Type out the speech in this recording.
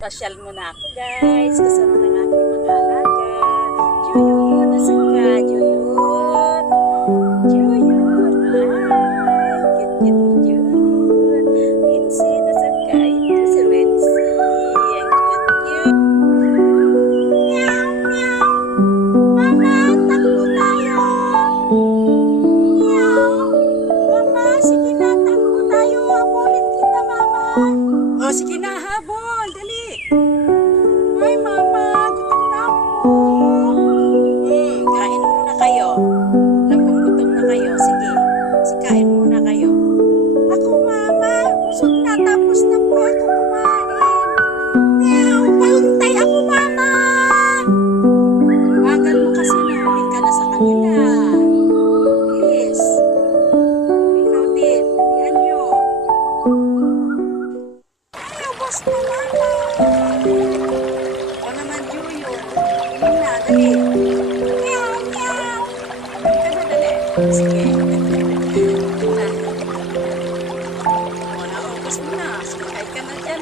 Pasyal muna ako guys, kasama ng aking mga alaga. Juyun, nasan ka? Juyun. Juyun. Ay, cute ni Juyun. Wincy, nasan ka? Ito si Wincy. Ang cute. Meow, meow. Mama, takbo tayo. Meow. Mama, sige na, takbo tayo. Habulin kita, mama. Oh, sige na, habol. Dali. Ay, mama, gutom na ako. Kain muna kayo. Alam kong gutom na kayo. Sige, kain muna kayo. Ako, mama, busog na. Tapos na po ako kumain. Meow, pahintay ako, mama. Bagal mo kasi nahuli ka na sa kanila. Please. Ikaw din. Yan nyo. Ay, abos na, mama. Ikaw naman, Juyo. Inom na, dali. Meow, meow. Ika na, dali. Sige. Ito na. O, naubos mo na. Sumakay ka na dyan.